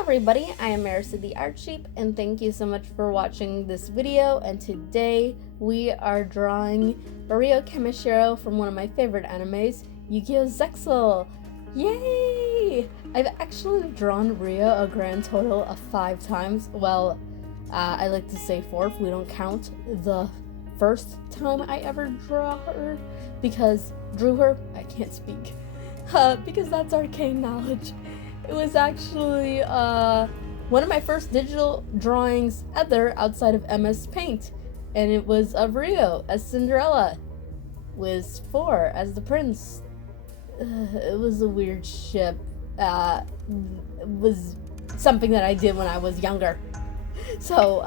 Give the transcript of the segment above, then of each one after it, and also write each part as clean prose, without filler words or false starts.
everybody, I am Merisu the Art Sheep, and thank you so much for watching this video. And today we are drawing Rio Kamishiro from one of my favorite animes, Yu-Gi-Oh! ZEXAL! Yay! I've actually drawn Rio a grand total of 5 times. Well, I like to say 4 if we don't count the first time I ever drew her, I can't speak, because that's arcane knowledge. It was actually one of my first digital drawings ever outside of MS Paint, and it was of Rio as Cinderella, with 4 as the prince. It was a weird ship. It was something that I did when I was younger. So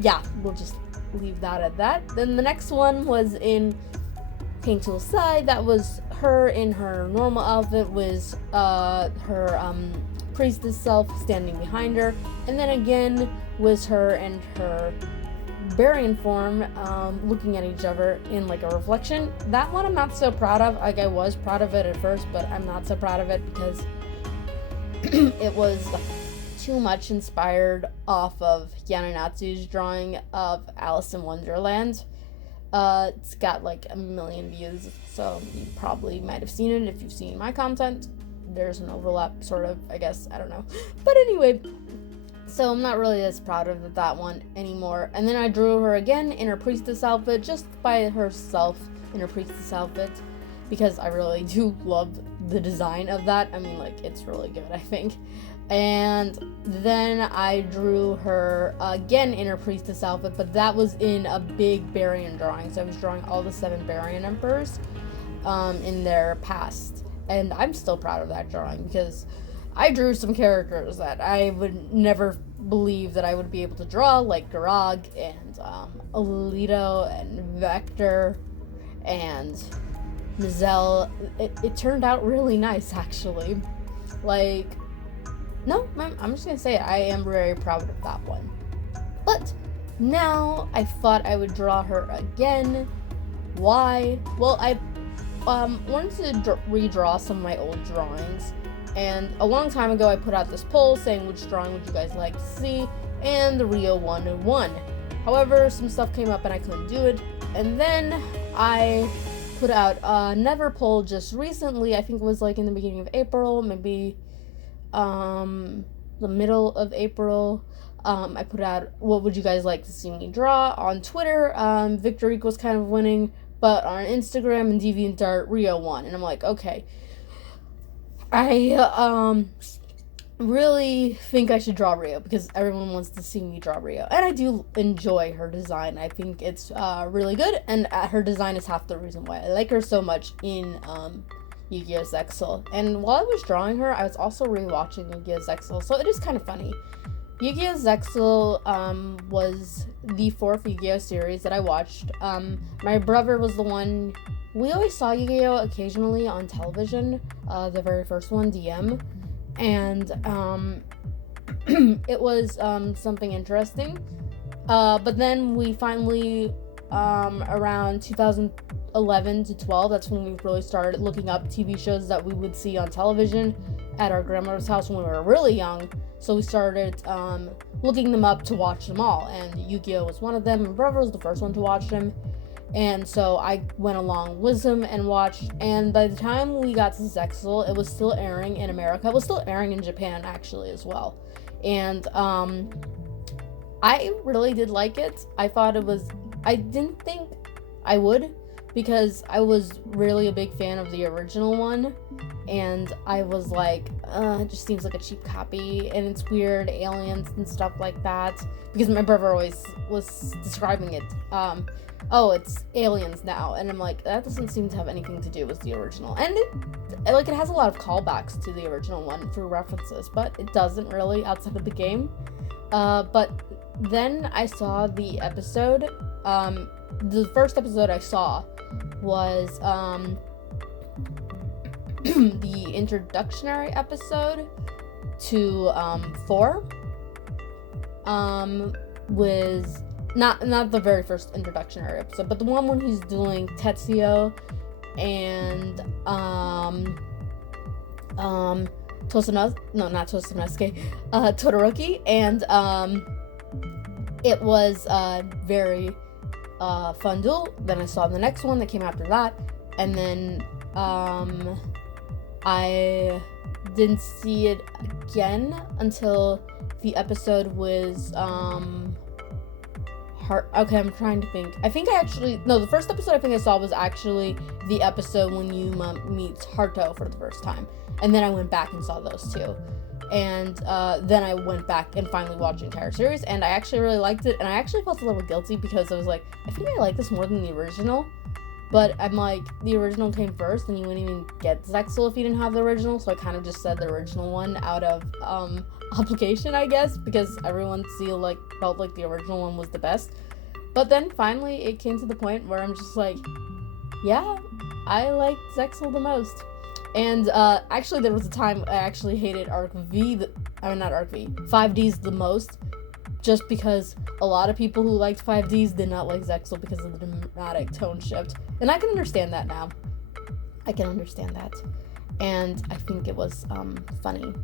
yeah, we'll just leave that at that. Then the next one was in painttoolsai. That was her in her normal outfit, was her priestess self standing behind her, and then again was her and her Barian form looking at each other in like a reflection. That one I'm not so proud of. Like, I was proud of it at first, but I'm not so proud of it because it was too much inspired off of Yananatsu's drawing of Alice in Wonderland. It's got like 1 million views, so you probably might have seen it if you've seen my content. There's an overlap, sort of, I guess, I don't know. But anyway, so I'm not really as proud of that one anymore. And then I drew her again in her priestess outfit, just by herself in her priestess outfit, because I really do love the design of that. I mean, like, it's really good, I think. And then I drew her again in her priestess outfit, but that was in a big Barian drawing. So I was drawing all the 7 Barian emperors in their past. And I'm still proud of that drawing because I drew some characters that I would never believe that I would be able to draw, like Merag and Alito and Vector and Nizel. It turned out really nice, actually. Like, no, I'm just gonna say it. I am very proud of that one. But now I thought I would draw her again. Why? Well, I wanted to redraw some of my old drawings, and a long time ago I put out this poll saying which drawing would you guys like to see, and the Rio one won. However, some stuff came up and I couldn't do it, and then I put out another poll just recently. I think it was like in the beginning of April, maybe the middle of April. I put out what would you guys like to see me draw on Twitter. Victor was kind of winning, but on Instagram and DeviantArt, Rio won. And I'm like, okay, I really think I should draw Rio because everyone wants to see me draw Rio, and I do enjoy her design. I think it's really good, and her design is half the reason why I like her so much in Yu-Gi-Oh! ZEXAL. And while I was drawing her, I was also rewatching Yu-Gi-Oh! ZEXAL, so it is kind of funny. Yu-Gi-Oh! ZEXAL was the 4th Yu-Gi-Oh! Series that I watched. My brother was the one. We always saw Yu-Gi-Oh! Occasionally on television, the very first one, DM, and it was something interesting. But then we finally, around 2011 to 12, that's when we really started looking up TV shows that we would see on television at our grandmother's house when we were really young. So we started looking them up to watch them all, and Yu-Gi-Oh! Was one of them. My brother was the first one to watch them, and so I went along with him and watched. And by the time we got to ZEXAL, it was still airing in America. It was still airing in Japan, actually, as well. And I really did like it. I thought it was. I didn't think I would, because I was really a big fan of the original one, and I was like, it just seems like a cheap copy, and it's weird, aliens and stuff like that, because my brother always was describing it, oh, it's aliens now, and I'm like, that doesn't seem to have anything to do with the original, and it has a lot of callbacks to the original one through references, but it doesn't really outside of the game. But then I saw the episode. The first episode I saw was the introductionary episode to 4. Was not the very first introductionary episode, but the one when he's doing Tetsuo and no, not Tosunosuke, Todoroki, and it was very fun duel. Then I saw the next one that came after that, and then I didn't see it again until the episode was okay, I'm trying to think. I think the first episode I think I saw was actually the episode when Yuma meets Haruto for the first time. And then I went back and saw those two. And then I went back and finally watched the entire series, and I actually really liked it. And I actually felt a little guilty because I was like, I think I like this more than the original. But I'm like, the original came first, and you wouldn't even get ZEXAL if you didn't have the original. So I kind of just said the original one out of obligation, I guess, because everyone felt like the original one was the best. But then finally it came to the point where I'm just like, yeah, I like ZEXAL the most. And actually there was a time I actually hated Arc V, not Arc V, 5Ds the most, just because a lot of people who liked 5Ds did not like ZEXAL because of the dramatic tone shift. And I can understand that now. I can understand that. And I think it was funny.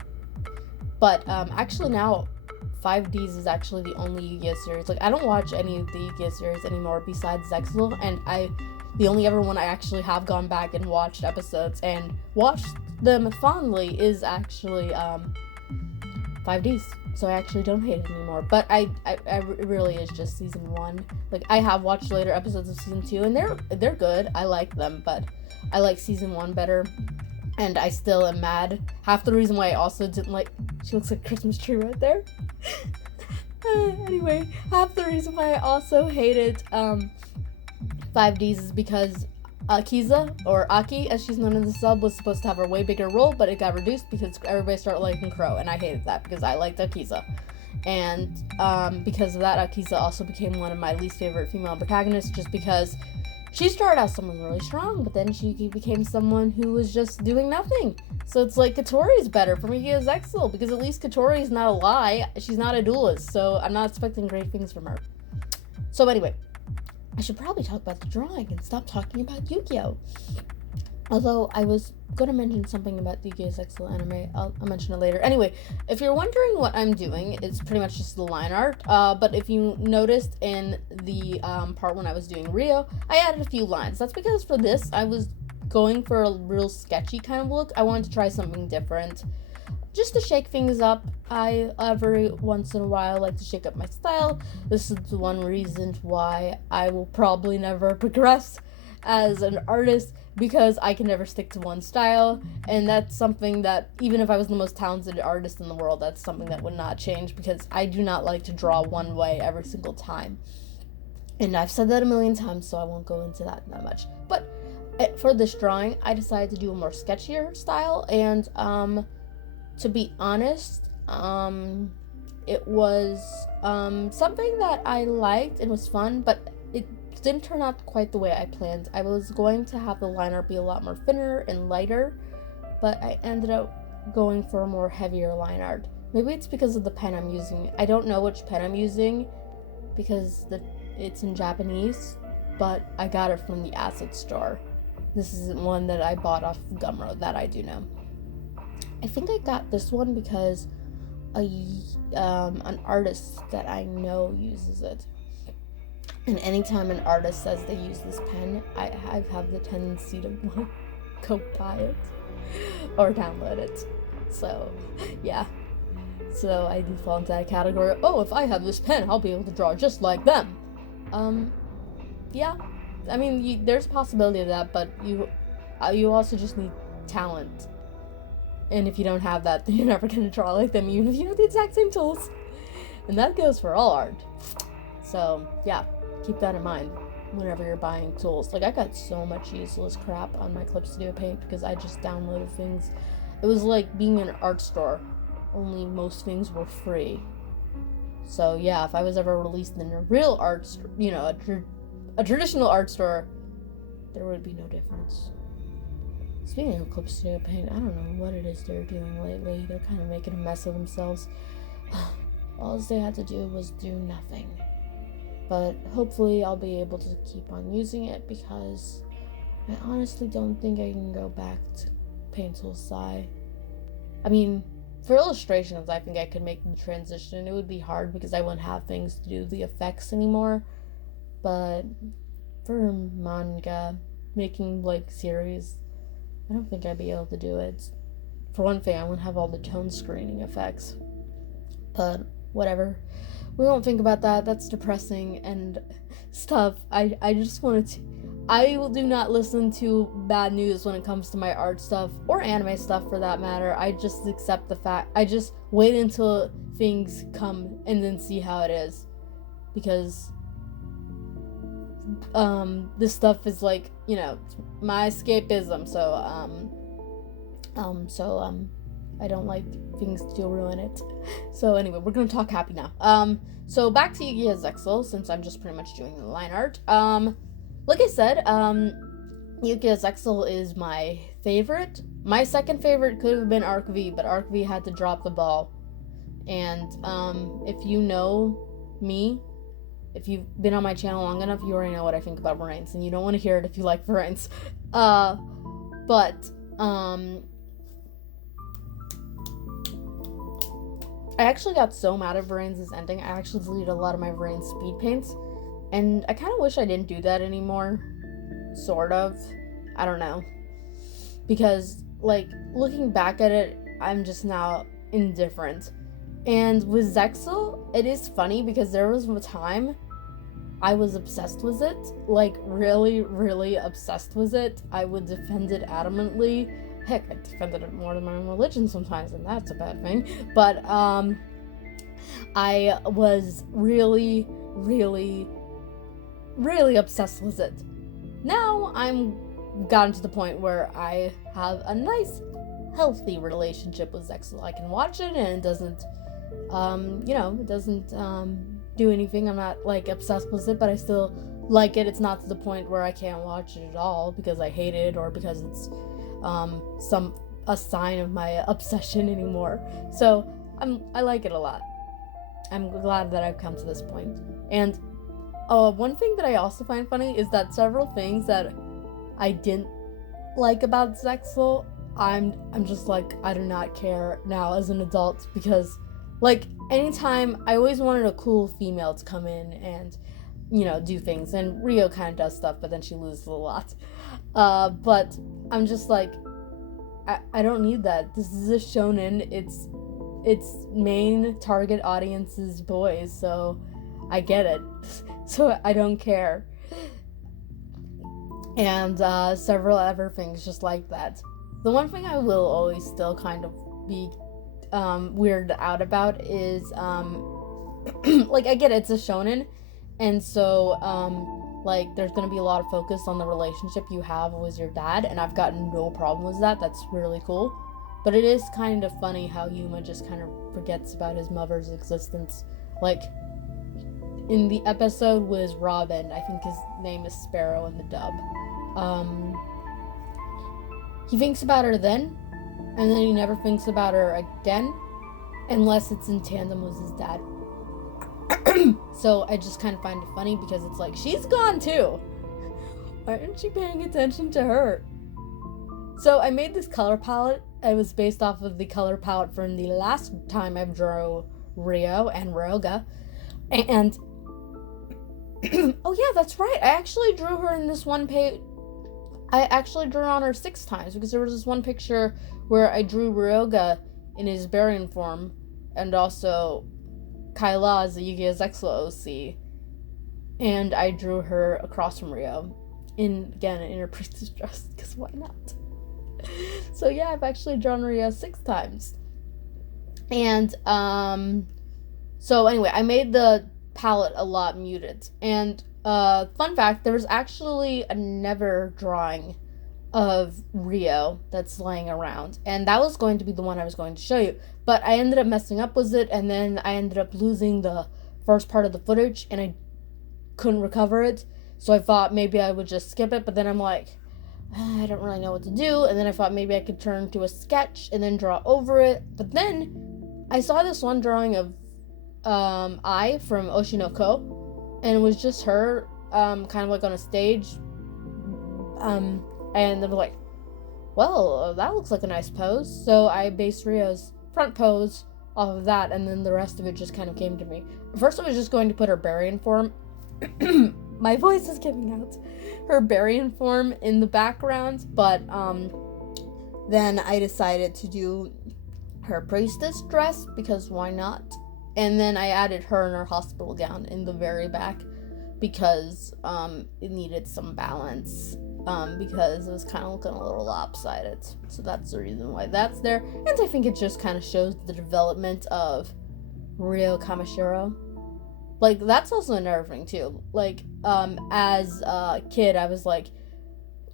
But actually now, 5Ds is actually the only Yu-Gi-Oh series. Like, I don't watch any of the Yu-Gi-Oh series anymore besides ZEXAL, and the only other one I actually have gone back and watched episodes and watched them fondly is actually 5Ds. So I actually don't hate it anymore. But it really is just season 1. Like, I have watched later episodes of season 2, and they're good. I like them, but I like season 1 better. And I still am mad. Half the reason why I also didn't like... She looks like a Christmas tree right there. Anyway, half the reason why I also hated 5Ds is because Akiza, or Aki, as she's known in the sub, was supposed to have a way bigger role, but it got reduced because everybody started liking Crow, and I hated that because I liked Akiza. And because of that, Akiza also became one of my least favorite female protagonists, just because she started out someone really strong, but then she became someone who was just doing nothing. So it's like, Katori's better for me as ZEXAL, because at least Katori's not a lie. She's not a duelist, so I'm not expecting great things from her. So anyway, I should probably talk about the drawing and stop talking about Yu-Gi-Oh! Although I was going to mention something about the Yu-Gi-Oh! ZEXAL anime. I'll mention it later. Anyway, if you're wondering what I'm doing, it's pretty much just the line art. But if you noticed in the part when I was doing Rio, I added a few lines. That's because for this, I was going for a real sketchy kind of look. I wanted to try something different, just to shake things up. I every once in a while like to shake up my style. This is the one reason why I will probably never progress as an artist, because I can never stick to one style, and that's something that, even if I was the most talented artist in the world, that's something that would not change, because I do not like to draw one way every single time. And I've said that a million times, so I won't go into that much. But for this drawing, I decided to do a more sketchier style, and to be honest, it was something that I liked and was fun, but it didn't turn out quite the way I planned. I was going to have the line art be a lot more thinner and lighter, but I ended up going for a more heavier line art. Maybe it's because of the pen I'm using. I don't know which pen I'm using because it's in Japanese, but I got it from the Acid store. This isn't one that I bought off Gumroad, that I do know. I think I got this one because an artist that I know uses it. And anytime an artist says they use this pen, I have the tendency to want to go buy it or download it. So, yeah. So I do fall into that category. Oh, if I have this pen, I'll be able to draw just like them. Yeah. I mean, there's a possibility of that, but you also just need talent. And if you don't have that, then you're never going to draw like them, even if you have the exact same tools. And that goes for all art. So, yeah. Keep that in mind whenever you're buying tools. Like, I got so much useless crap on my clipstudiopaint because I just downloaded things. It was like being in an art store, only most things were free. So yeah, if I was ever released in a real art store, a traditional art store, there would be no difference. Speaking of clipstudiopaint, I don't know what it is they're doing lately. They're kind of making a mess of themselves. All they had to do was do nothing. But hopefully I'll be able to keep on using it, because I honestly don't think I can go back to painttoolsai. I mean, for illustrations, I think I could make the transition. It would be hard because I wouldn't have things to do the effects anymore. But for manga, making like series, I don't think I'd be able to do it. For one thing, I wouldn't have all the tone screening effects. But whatever. We won't think about that. That's depressing and stuff. I just wanted to. I do not listen to bad news when it comes to my art stuff or anime stuff for that matter. I just accept the fact. I just wait until things come and then see how it is. Because this stuff is like, you know, my escapism. So I don't like things to ruin it. So anyway, we're gonna talk happy now. So back to Yu-Gi-Oh! ZEXAL, since I'm just pretty much doing the line art. Like I said, Yu-Gi-Oh! ZEXAL is my favorite. My second favorite could have been Arc V, but Arc V had to drop the ball. And if you know me, if you've been on my channel long enough, you already know what I think about Variants, and you don't want to hear it if you like Variants. I actually got so mad at Variants' ending, I actually deleted a lot of my Variants speed paints, and I kind of wish I didn't do that anymore. Sort of. I don't know. Because, like, looking back at it, I'm just now indifferent. And with ZEXAL, it is funny because there was a time I was obsessed with it. Like, really, really obsessed with it. I would defend it adamantly. Heck, I defended it more than my own religion sometimes, and that's a bad thing. But, I was really, really, really obsessed with it. Now, I'm gotten to the point where I have a nice, healthy relationship with ZEXAL. I can watch it, and it doesn't, it doesn't, do anything. I'm not, like, obsessed with it, but I still like it. It's not to the point where I can't watch it at all because I hate it or because it's a sign of my obsession anymore. So I like it a lot. I'm glad that I've come to this point. And one thing that I also find funny is that several things that I didn't like about ZEXAL, I'm just like, I do not care now as an adult, because like anytime I always wanted a cool female to come in and, you know, do things, and Rio kind of does stuff, but then she loses a lot. But I'm just like, I don't need that. This is a shonen. Its main target audience is boys, so I get it. So I don't care. And several other things just like that. The one thing I will always still kind of be weirded out about is like, I get it, it's a shonen, and so like there's gonna be a lot of focus on the relationship you have with your dad, and I've got no problem with that. That's really cool. But it is kind of funny how Yuma just kind of forgets about his mother's existence. Like, in the episode with Robin, I think his name is Sparrow in the dub, he thinks about her then, and then he never thinks about her again, unless it's in tandem with his dad. So I just kind of find it funny because it's like, she's gone too. Why aren't you paying attention to her? So I made this color palette. It was based off of the color palette from the last time I drew Rio and Ryoga. And oh yeah, that's right. I actually drew her in this one page. I actually drew on her 6 times because there was this one picture where I drew Ryoga in his Barian form, and also Kyla as the Yu-Gi-Oh! ZEXAL OC, and I drew her across from Rio in her priestess dress, because why not? So yeah, I've actually drawn Rio 6 times. And so anyway, I made the palette a lot muted, and fun fact, there was actually another drawing of Rio that's laying around, and that was going to be the one I was going to show you, but I ended up messing up with it, and then I ended up losing the first part of the footage, and I couldn't recover it, so I thought maybe I would just skip it, but then I'm like, I don't really know what to do, and then I thought maybe I could turn to a sketch and then draw over it, but then I saw this one drawing of Ai from Oshinoko, and it was just her, kind of like on a stage, and I was like, well, that looks like a nice pose. So I based Rio's front pose off of that, and then the rest of it just kind of came to me. First, I was just going to put her Barian form. My voice is giving out. Her Barian form in the background, but then I decided to do her priestess dress, because why not? And then I added her in her hospital gown in the very back, because it needed some balance, because it was kind of looking a little lopsided. So that's the reason why that's there. And I think it just kind of shows the development of Rio Kamishiro. Like, that's also another thing too. Like, as a kid, I was like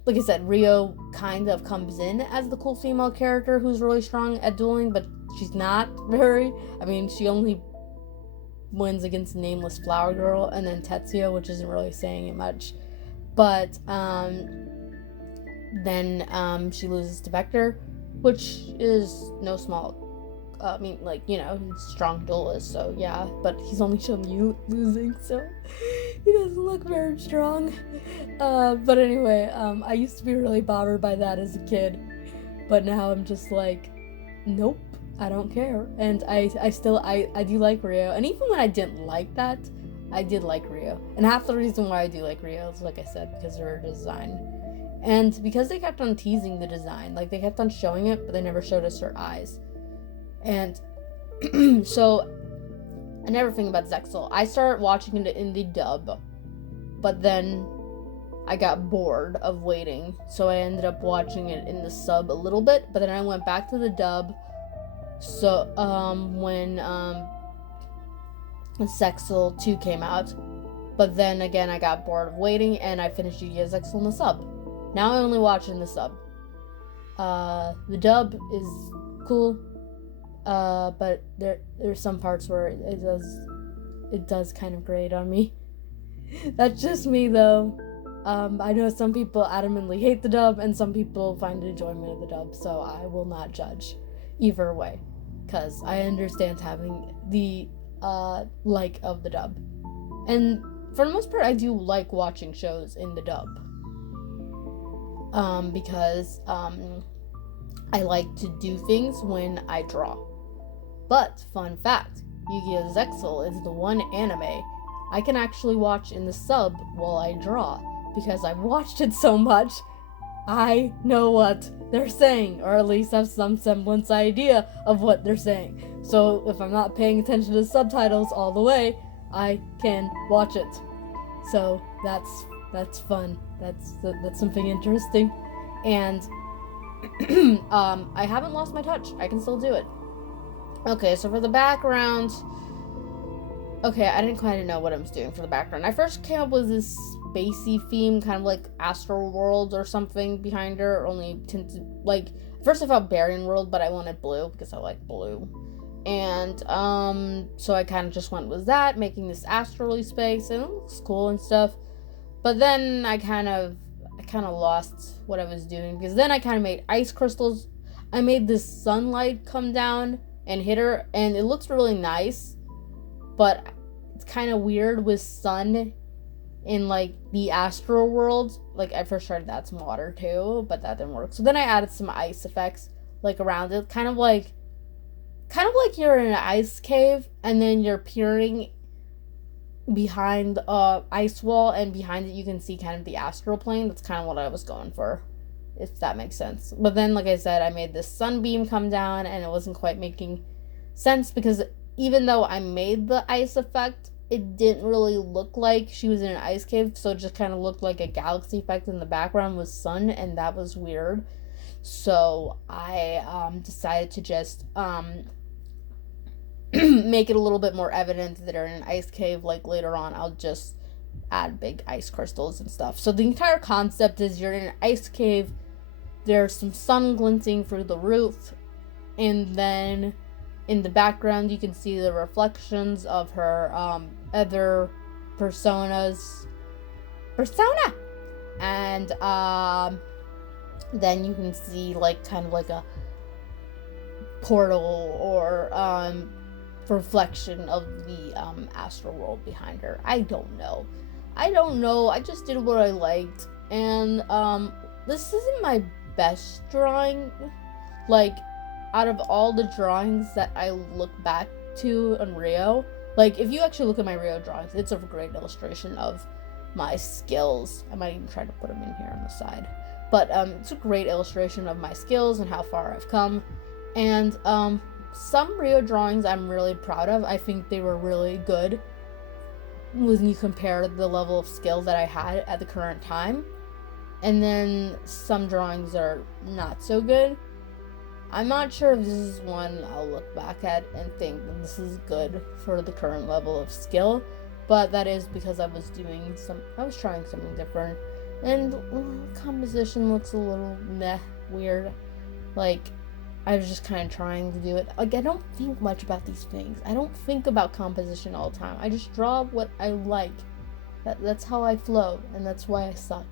I said, Rio kind of comes in as the cool female character who's really strong at dueling, but she's not very. I mean, she only wins against Nameless Flower Girl and then Tetsuya, which isn't really saying it much. But then she loses to Vector, which is no small. I mean, like, you know, he's a strong duelist, so yeah, but he's only shown you losing, so he doesn't look very strong. But anyway, I used to be really bothered by that as a kid, but now I'm just like, nope, I don't care. And I do like Rio, and even when I didn't like that, I did like Rio. And half the reason why I do like Rio is, like I said, because of her design. And because they kept on teasing the design, like, they kept on showing it, but they never showed us her eyes. And so another thing about ZEXAL, I started watching it in the dub, but then I got bored of waiting, so I ended up watching it in the sub a little bit, but then I went back to the dub. So when ZEXAL 2 came out, but then again I got bored of waiting and I finished ZEXAL in the sub. Now I only watch it in the sub. The dub is cool. But there's some parts where it does kind of grate on me. That's just me, though. I know some people adamantly hate the dub, and some people find enjoyment of the dub, so I will not judge either way, because I understand having the like of the dub. And for the most part, I do like watching shows in the dub, because I like to do things when I draw. But, fun fact, Yu-Gi-Oh! ZEXAL is the one anime I can actually watch in the sub while I draw, because I've watched it so much, I know what they're saying, or at least have some semblance idea of what they're saying. So if I'm not paying attention to the subtitles all the way, I can watch it. So that's fun. That's something interesting. And I haven't lost my touch. I can still do it. Okay, so for the background, okay, I didn't quite know what I was doing for the background. I first came up with this spacey theme, kind of like Astral World or something behind her, only tinted, like, first I thought Barian World, but I wanted blue, because I like blue. And, so I kind of just went with that, making this astrally space, and it looks cool and stuff. But then I kind of lost what I was doing, because then I kind of made ice crystals. I made this sunlight come down and hit her, and it looks really nice, but it's kind of weird with sun in, like, the astral world. Like, I first tried to add some water too, but that didn't work. So then I added some ice effects, like, around it, kind of like you're in an ice cave, and then you're peering behind a ice wall, and behind it you can see kind of the astral plane. That's kind of what I was going for, if that makes sense. But then, like I said, I made this sunbeam come down, and it wasn't quite making sense, because even though I made the ice effect, it didn't really look like she was in an ice cave, so it just kind of looked like a galaxy effect in the background with sun, and that was weird. So I decided to just make it a little bit more evident that they're in an ice cave. Like, later on, I'll just add big ice crystals and stuff. So the entire concept is you're in an ice cave, there's some sun glinting through the roof, and then in the background you can see the reflections of her other persona, and then you can see, like, kind of like a portal or reflection of the astral world behind her. I don't know. I just did what I liked, and this isn't my best drawing. Like, out of all the drawings that I look back to on Rio, like, if you actually look at my Rio drawings, it's a great illustration of my skills. I might even try to put them in here on the side. But it's a great illustration of my skills and how far I've come. And some Rio drawings I'm really proud of. I think they were really good when you compare the level of skill that I had at the current time. And then some drawings are not so good. I'm not sure if this is one I'll look back at and think that this is good for the current level of skill, but that is because I was trying something different, and composition looks a little weird. Like, I was just kind of trying to do it. Like, I don't think much about these things. I don't think about composition all the time. I just draw what I like. That's how I flow, and that's why I suck.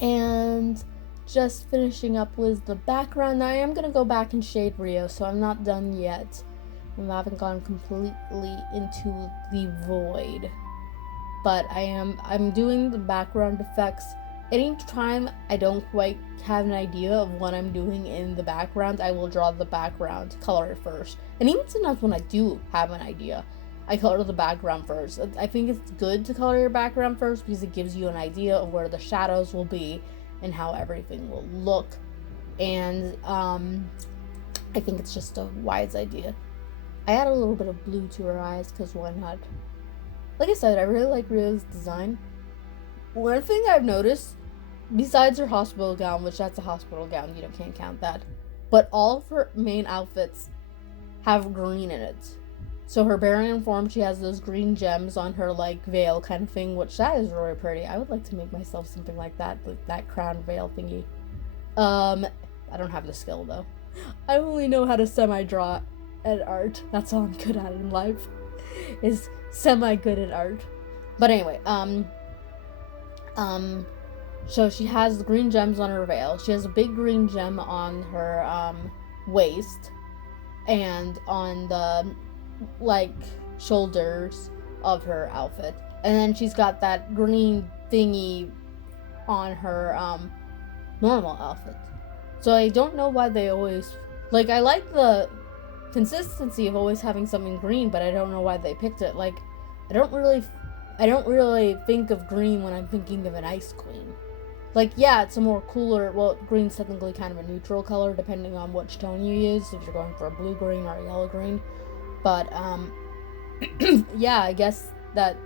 And just finishing up with the background. Now I am going to go back and shade Rio, so I'm not done yet. I haven't gone completely into the void. But I'm doing the background effects. Anytime I don't quite have an idea of what I'm doing in the background, I will draw the background, color it first. And even sometimes when I do have an idea, I color the background first. I think it's good to color your background first because it gives you an idea of where the shadows will be and how everything will look. And I think it's just a wise idea. I add a little bit of blue to her eyes because why not? Like I said, I really like Rio's design. One thing I've noticed, besides her hospital gown, which that's a hospital gown, you can't count that, but all of her main outfits have green in it. So her Barian form, she has those green gems on her, like, veil kind of thing, which that is really pretty. I would like to make myself something like that, with that crown veil thingy. I don't have the skill, though. I only know how to semi-draw at art. That's all I'm good at in life, is semi-good at art. But anyway, so she has the green gems on her veil. She has a big green gem on her, waist, and on the, like, shoulders of her outfit. And then she's got that green thingy on her, normal outfit. So I don't know why they always, like, I like the consistency of always having something green, but I don't know why they picked it. Like, I don't really think of green when I'm thinking of an ice queen. Like, yeah, it's a more cooler, well, green's technically kind of a neutral color depending on which tone you use, if you're going for a blue green or a yellow green. But, yeah, I guess that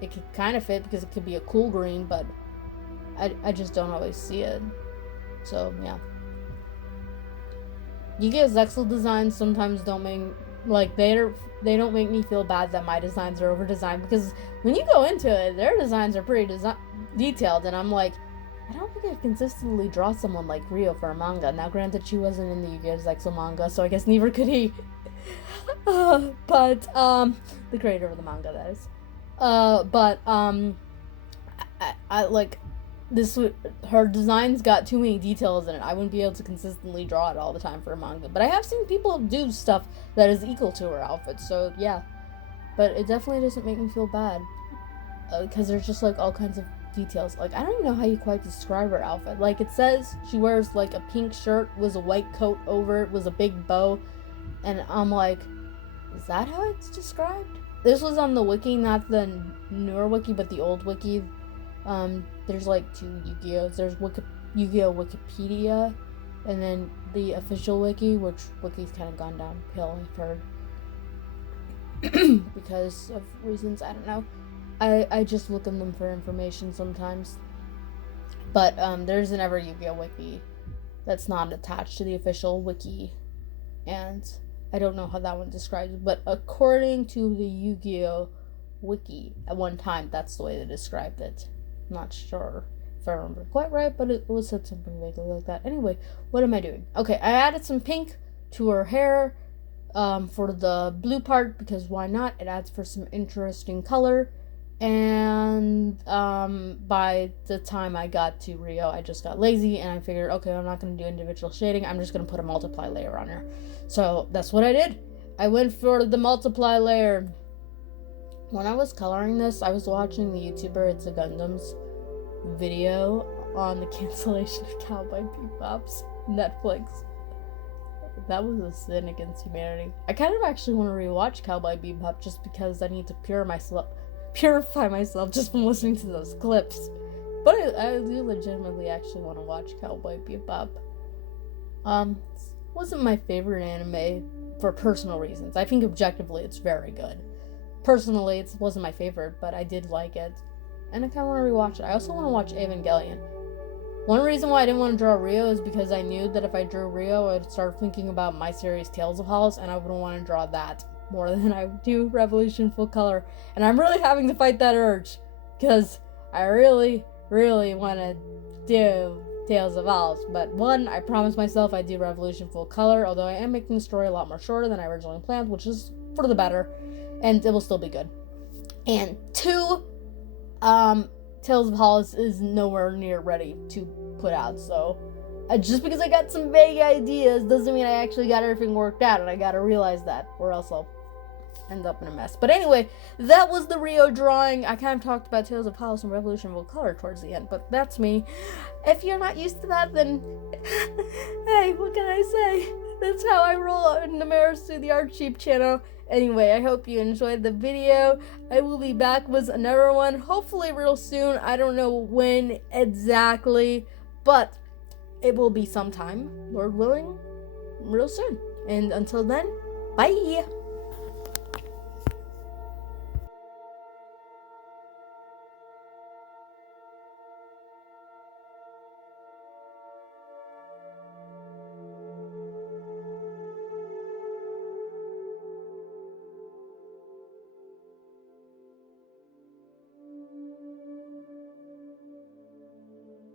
it could kind of fit because it could be a cool green, but I just don't always see it. So, yeah. Yu-Gi-Oh! ZEXAL designs sometimes don't make, like, they don't make me feel bad that my designs are over-designed, because when you go into it, their designs are pretty detailed, and I'm like, I don't think I consistently draw someone like Rio for a manga. Now, granted, she wasn't in the Yu-Gi-Oh! ZEXAL manga, so I guess neither could he. But, the creator of the manga, that is. I like, her designs got too many details in it. I wouldn't be able to consistently draw it all the time for a manga. But I have seen people do stuff that is equal to her outfit, so yeah. But it definitely doesn't make me feel bad. Because there's just, like, all kinds of details. Like, I don't even know how you quite describe her outfit. Like, it says she wears, like, a pink shirt with a white coat over it, with a big bow. And I'm like, is that how it's described? This was on the wiki, not the newer wiki, but the old wiki. There's like two Yu-Gi-Ohs. There's Yu-Gi-Oh! Wikipedia, and then the official wiki, which wiki's kind of gone downhill, I've heard. Because of reasons, I don't know. I just look in them for information sometimes. But there's an Ever Yu-Gi-Oh! Wiki that's not attached to the official wiki. And I don't know how that one describes it, but according to the Yu-Gi-Oh! Wiki, at one time, that's the way they described it. I'm not sure if I remember quite right, but it was said something vaguely like that. Anyway, what am I doing? Okay, I added some pink to her hair for the blue part, because why not? It adds for some interesting color. And by the time I got to Rio, I just got lazy, and I figured, okay, I'm not going to do individual shading. I'm just going to put a multiply layer on her. So that's what I did. I went for the multiply layer. When I was coloring this, I was watching the YouTuber It's a Gundam's video on the cancellation of Cowboy Bebop's Netflix. That was a sin against humanity. I kind of actually want to rewatch Cowboy Bebop just because I need to purify myself just from listening to those clips. But I do legitimately actually want to watch Cowboy Bebop. Wasn't my favorite anime for personal reasons. I think objectively it's very good. Personally, it wasn't my favorite, but I did like it. And I kind of want to rewatch it. I also want to watch Evangelion. One reason why I didn't want to draw Rio is because I knew that if I drew Rio, I'd start thinking about my series Tales of Hollis, and I wouldn't want to draw that more than I do Revolution Full Color. And I'm really having to fight that urge, because I really want to do Tales of Hollis. But one, I promised myself I'd do Revolution Full Color, although I am making the story a lot more shorter than I originally planned, which is for the better, and it will still be good. And two, Tales of Hollis is nowhere near ready to put out, so just because I got some vague ideas doesn't mean I actually got everything worked out, and I gotta realize that, or else I'll end up in a mess. But anyway, that was the Rio drawing. I kind of talked about Tales of Hollis and Revolution Full Color towards the end, but that's me. If you're not used to that, then hey, what can I say? That's how I roll in the Merisu, the Art Sheep channel. Anyway, I hope you enjoyed the video. I will be back with another one, hopefully real soon. I don't know when exactly, but it will be sometime, Lord willing, real soon. And until then, bye!